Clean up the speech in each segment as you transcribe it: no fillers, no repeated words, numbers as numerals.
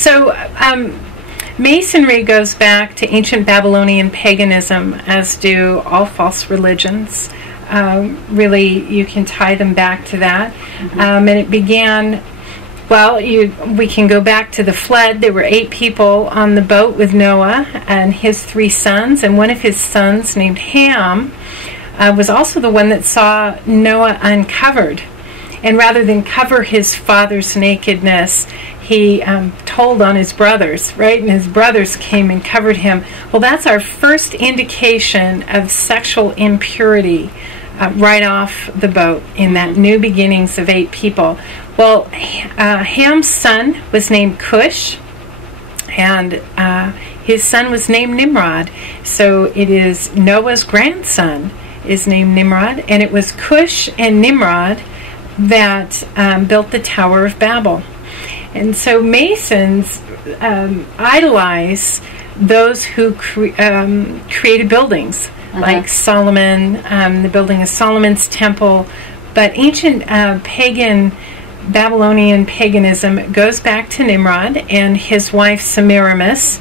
So Masonry goes back to ancient Babylonian paganism, as do all false religions. Really, you can tie them back to that. And it began, we can go back to the flood. There were 8 people on the boat with Noah and his 3 sons, and one of his sons, named Ham, was also the one that saw Noah uncovered. And rather than cover his father's nakedness, he told on his brothers, right? And his brothers came and covered him. Well, that's our first indication of sexual impurity right off the boat in that new beginnings of 8 people. Well, Ham's son was named Cush, and his son was named Nimrod. So it is Noah's grandson is named Nimrod, and it was Cush and Nimrod that built the Tower of Babel. And so Masons idolize those who created buildings, like Solomon, the building of Solomon's temple. But ancient pagan Babylonian paganism goes back to Nimrod and his wife Semiramis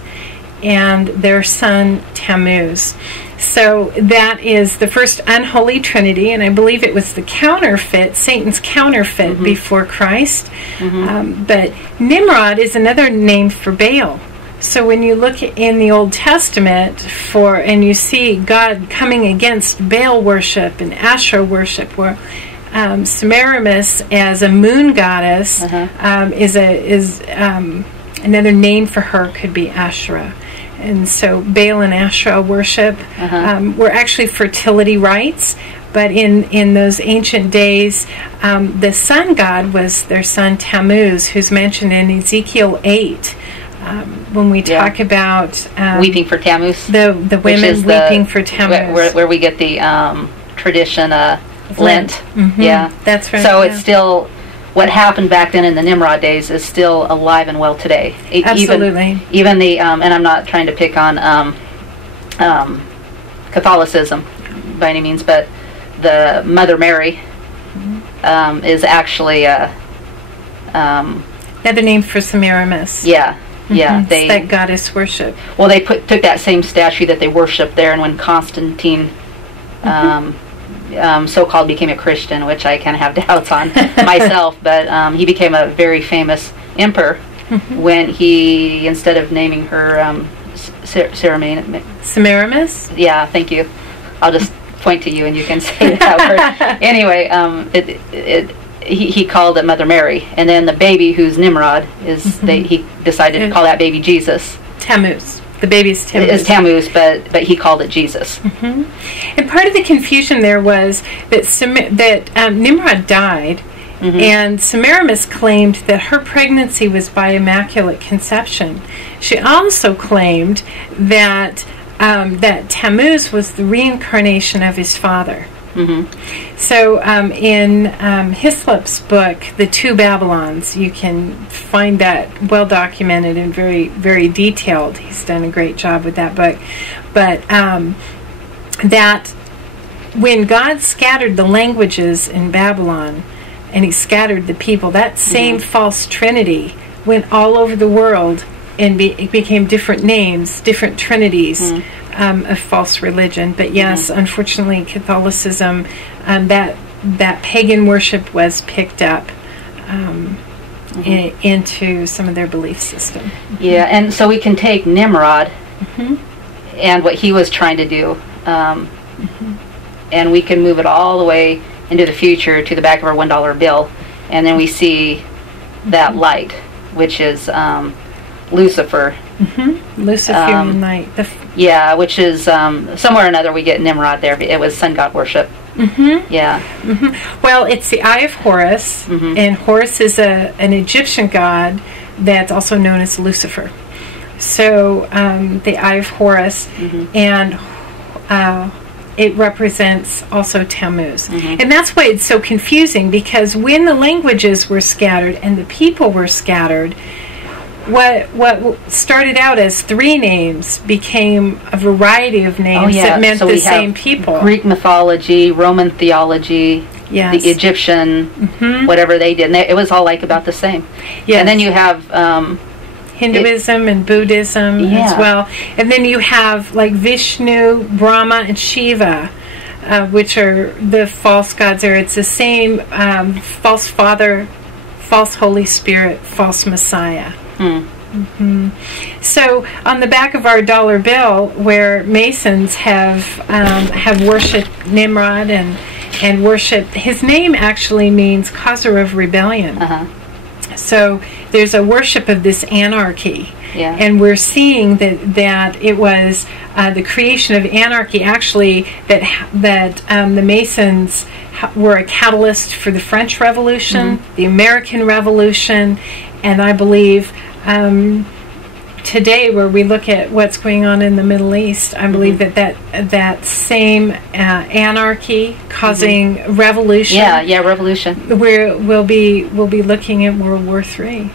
and their son Tammuz. So that is the first unholy trinity, and I believe it was the counterfeit, Satan's counterfeit before Christ. But Nimrod is another name for Baal. So when you look in the Old Testament and you see God coming against Baal worship and Asherah worship, where Semiramis as a moon goddess is another name for her could be Asherah. And so Baal and Asherah worship were actually fertility rites, but in those ancient days, the sun god was their son Tammuz, who's mentioned in Ezekiel 8. When we talk about weeping for Tammuz, the women weeping for Tammuz, where we get the tradition Lent. Yeah, that's right. So it's still what happened back then in the Nimrod days is still alive and well today. Absolutely. Even the and I'm not trying to pick on Catholicism by any means, but the Mother Mary is actually another name for Semiramis. Yeah. Yeah, it's that goddess worship. Well, they took that same statue that they worshipped there, and when Constantine so-called became a Christian, which I kind of have doubts on myself, but he became a very famous emperor when he, instead of naming her Semiramis? Yeah, thank you. I'll just point to you and you can say that word. Anyway, he called it Mother Mary, and then the baby, who's Nimrod, he decided to call that baby Jesus. Tammuz. The baby's Tammuz. It's Tammuz, but he called it Jesus. And part of the confusion there was that Nimrod died, and Semiramis claimed that her pregnancy was by immaculate conception. She also claimed that Tammuz was the reincarnation of his father. So in Hislop's book, The Two Babylons, you can find that well documented and very, very detailed. He's done a great job with that book. But that when God scattered the languages in Babylon and he scattered the people, that same false trinity went all over the world and it became different names, different trinities. Of false religion. But yes, unfortunately, Catholicism, that pagan worship was picked up into some of their belief system. Yeah, and so we can take Nimrod and what he was trying to do, and we can move it all the way into the future to the back of our $1 bill, and then we see that light, which is Lucifer. Luciferian light. Yeah, which is somewhere or another we get Nimrod there. It was sun god worship. Yeah. Well, it's the Eye of Horus, and Horus is an Egyptian god that's also known as Lucifer. So the Eye of Horus, and it represents also Tammuz. And that's why it's so confusing, because when the languages were scattered and the people were scattered, what started out as 3 names became a variety of names that meant the same people. Greek mythology, Roman theology, the Egyptian, whatever they did. And it was all like about the same. And then you have Hinduism and Buddhism as well. And then you have like Vishnu, Brahma, and Shiva, which are the false gods there. It's the same false father, false Holy Spirit, false Messiah. So on the back of our dollar bill, where Masons have worshipped Nimrod and worshipped, his name actually means causer of rebellion. So there's a worship of this anarchy. And we're seeing that it was the creation of anarchy, actually, that the Masons were a catalyst for the French Revolution, the American Revolution, and I believe today, where we look at what's going on in the Middle East, I believe that same anarchy causing revolution. Revolution. We'll be looking at World War III.